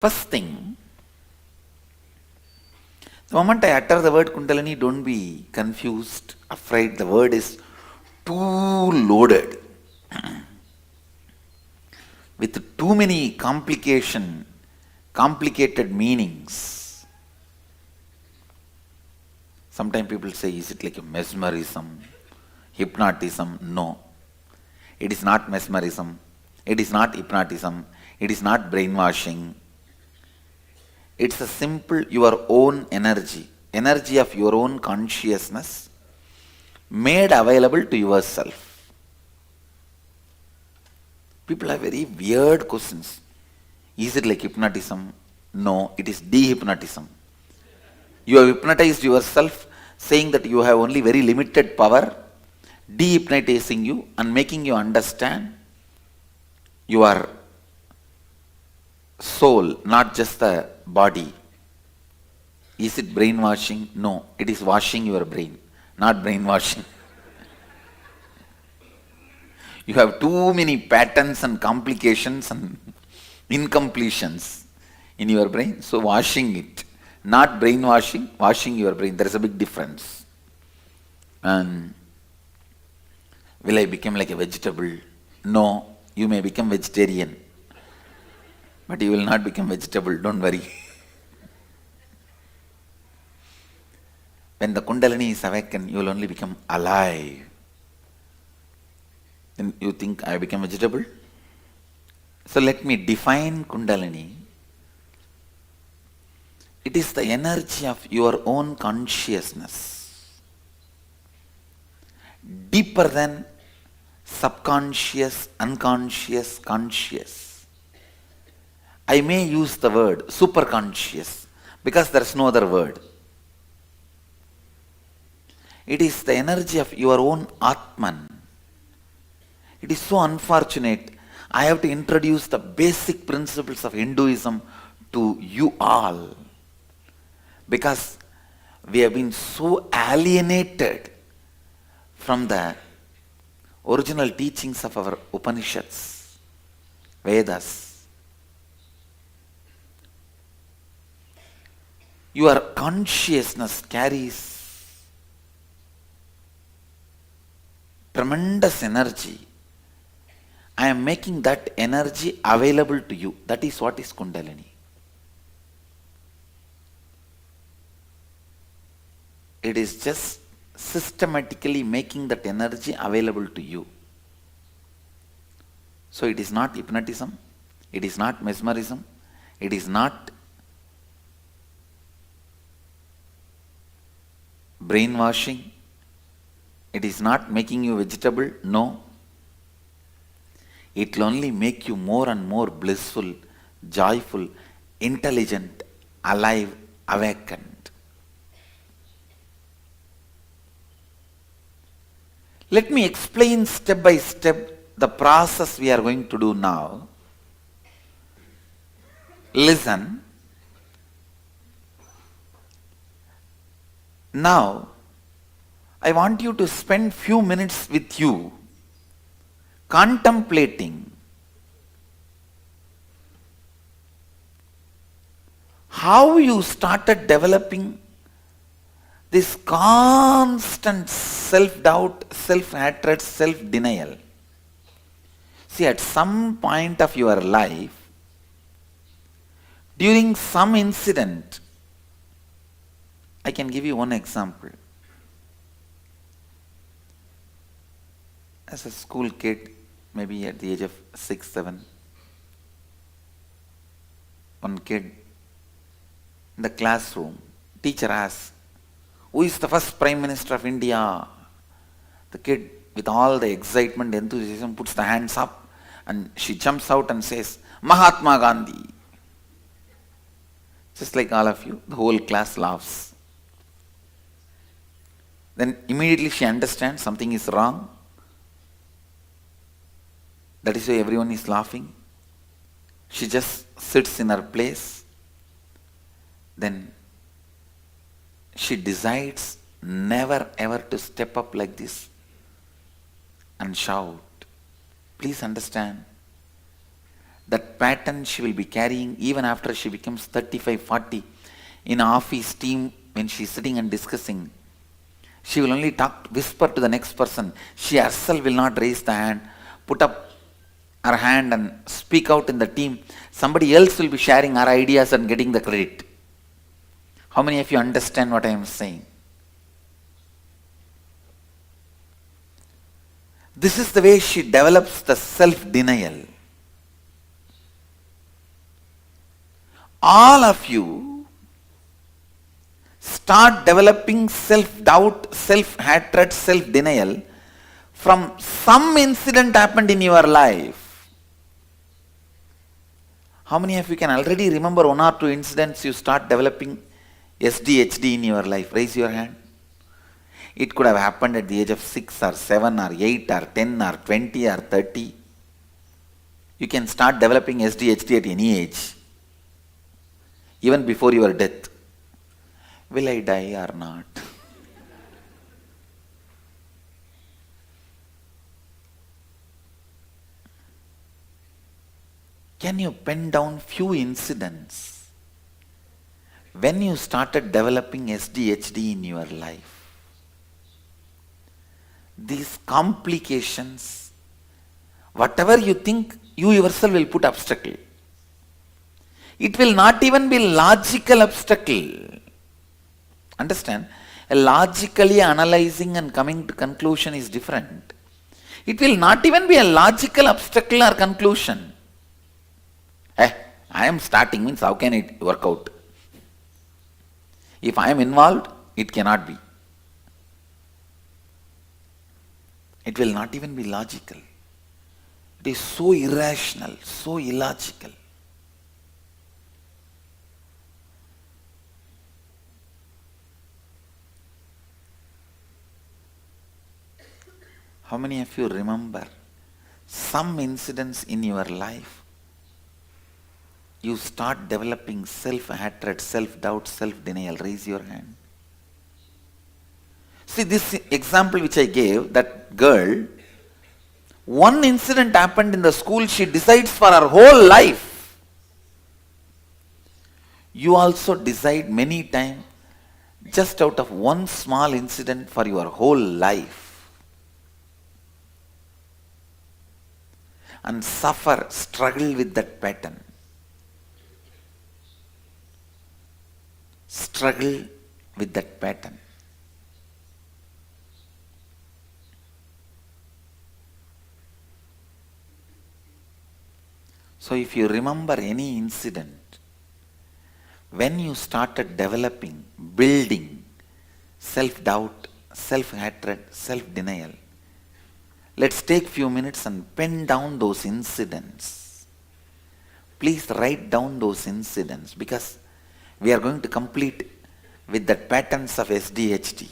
First thing, the moment I utter the word Kundalini, don't be confused, afraid. The word is too loaded with too many complicated meanings. Sometimes people say, is it like a mesmerism, hypnotism? No. It is not mesmerism. It is not hypnotism. It is not brainwashing. It's a simple your own energy of your own consciousness made available to yourself. People have very weird questions. Is it like hypnotism? No, it is de-hypnotism. You have hypnotized yourself, saying that you have only very limited power, de-hypnotizing you and making you understand your soul, not just the body. Is it brainwashing? No, it is washing your brain, not brainwashing. You have too many patterns and complications and incompletions in your brain, so washing it, not brainwashing, washing your brain. There is a big difference. And will I become like a vegetable? No, you may become vegetarian, but you will not become vegetable, don't worry. When the Kundalini is awakened, you will only become alive. Then you think, I become vegetable? So let me define Kundalini. It is the energy of your own consciousness, deeper than subconscious, unconscious, conscious. I may use the word superconscious because there is no other word. It is the energy of your own Atman. It is so unfortunate. I have to introduce the basic principles of Hinduism to you all because we have been so alienated from the original teachings of our Upanishads, Vedas. Your consciousness carries tremendous energy. I am making that energy available to you. That is what is Kundalini. It is just systematically making that energy available to you. So it is not hypnotism, it is not mesmerism, it is not brainwashing, it is not making you vegetable, no. It will only make you more and more blissful, joyful, intelligent, alive, awakened. Let me explain step by step the process we are going to do now. Listen. Now, I want you to spend few minutes with you contemplating how you started developing this constant self-doubt, self-hatred, self-denial. See, at some point of your life, during some incident, I can give you one example. As a school kid, maybe at the age of 6, 7, one kid in the classroom, teacher asks, who is the first Prime Minister of India? The kid, with all the excitement, enthusiasm, puts the hands up and she jumps out and says, Mahatma Gandhi. Just like all of you, the whole class laughs. Then immediately she understands something is wrong. That is why everyone is laughing. She just sits in her place. Then she decides never ever to step up like this and shout. Please understand, That pattern she will be carrying even after she becomes 35, 40 in office team when she is sitting and discussing. She will only whisper to the next person. She herself will not raise the hand, put up her hand and speak out in the team. Somebody else will be sharing her ideas and getting the credit. How many of you understand what I am saying? This is the way she develops the self-denial. All of you start developing self-doubt, self-hatred, self-denial from some incident happened in your life. How many of you can already remember one or two incidents you start developing SDHD in your life? Raise your hand. It could have happened at the age of 6 or 7 or 8 or 10 or 20 or 30. You can start developing SDHD at any age, even before your death. Will I die or not? Can you pen down few incidents when you started developing SDHD in your life? These complications, whatever you think, you yourself will put obstacle. It will not even be logical obstacle. Understand? Logically analyzing and coming to conclusion is different. It will not even be a logical obstacle or conclusion. I am starting means how can it work out? If I am involved, it cannot be. It will not even be logical. It is so irrational, so illogical. How many of you remember some incidents in your life? You start developing self-hatred, self-doubt, self-denial. Raise your hand. See this example which I gave, that girl, one incident happened in the school, she decides for her whole life. You also decide many times just out of one small incident for your whole life. And suffer, struggle with that pattern. Struggle with that pattern. So if you remember any incident, when you started developing, building self-doubt, self-hatred, self-denial, let's take few minutes and pen down those incidents. Please write down those incidents, because we are going to complete with the patterns of SDHD.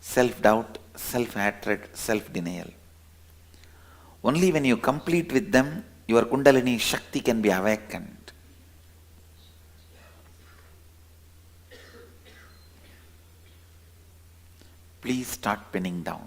Self-doubt, self-hatred, self-denial. Only when you complete with them, your Kundalini Shakti can be awakened. Please start penning down.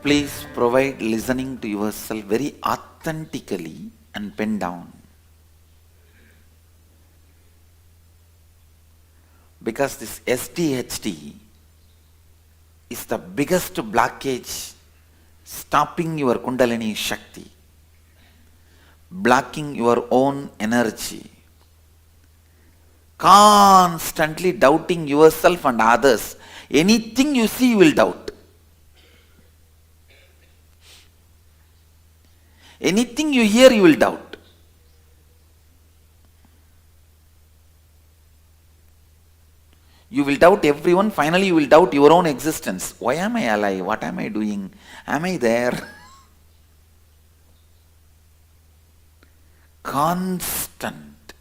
Please provide listening to yourself very authentically and pen down. Because this SDHD is the biggest blockage stopping your Kundalini Shakti, blocking your own energy, constantly doubting yourself and others. Anything you see, you will doubt. Anything you hear, you will doubt. You will doubt everyone, finally you will doubt your own existence. Why am I alive? What am I doing? Am I there? Constant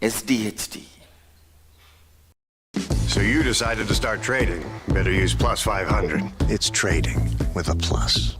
SDHD. So you decided to start trading. Better use plus 500. It's trading with a plus.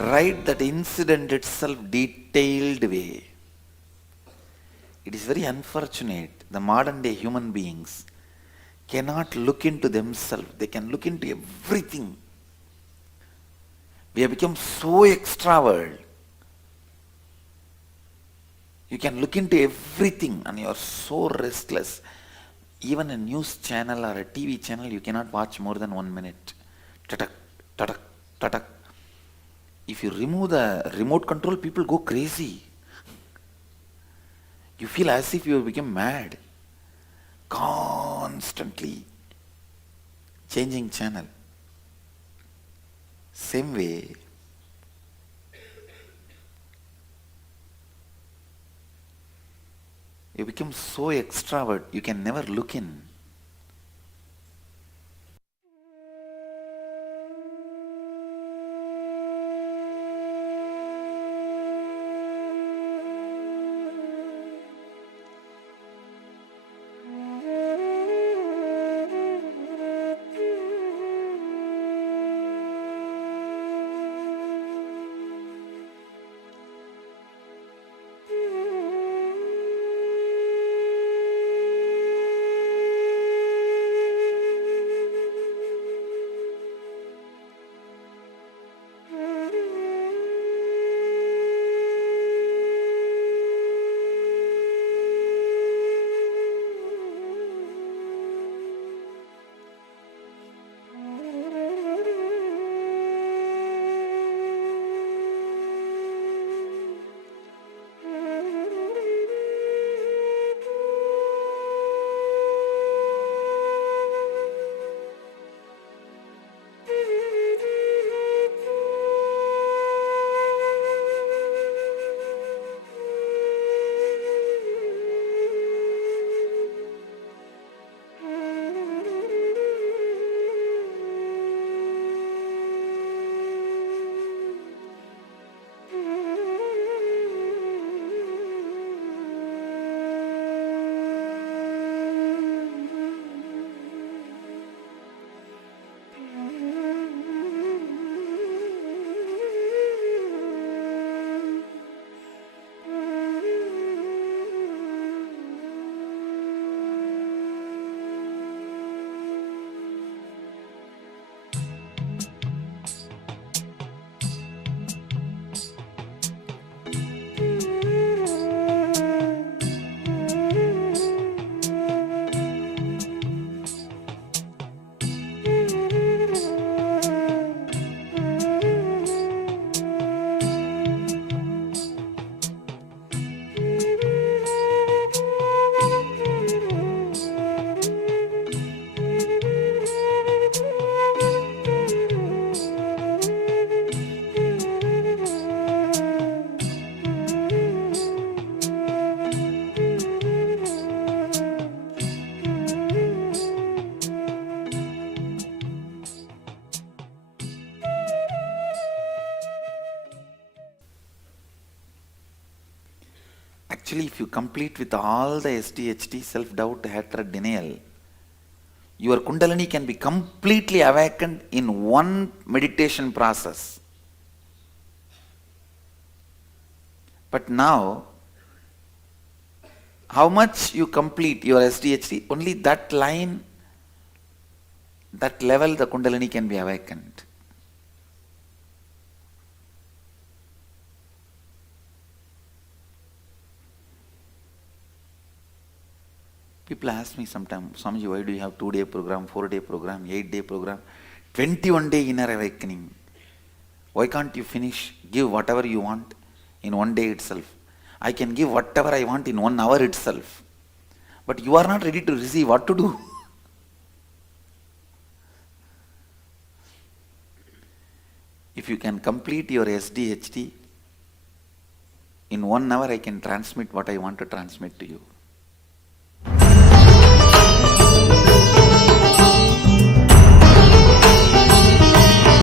Write that incident itself detailed way. It is very unfortunate. The modern day human beings cannot look into themselves. They can look into everything. We have become so extravert. You can look into everything and you are so restless. Even a news channel or a TV channel, you cannot watch more than 1 minute. Tatak, tatak, tatak. If you remove the remote control, people go crazy. You feel as if you have become mad. Constantly changing channel. Same way, you become so extravert, you can never look in. Actually, if you complete with all the SDHT, self-doubt, hatred, denial, your Kundalini can be completely awakened in one meditation process. But now, how much you complete your SDHT, only that line, that level, the Kundalini can be awakened. People ask me sometimes, Swamiji, why do you have 2-day program, 4-day program, 8-day program, 21-day inner awakening? Why can't you finish, give whatever you want in 1 day itself? I can give whatever I want in 1 hour itself. But you are not ready to receive, what to do? If you can complete your SDHT, in 1 hour I can transmit what I want to transmit to you.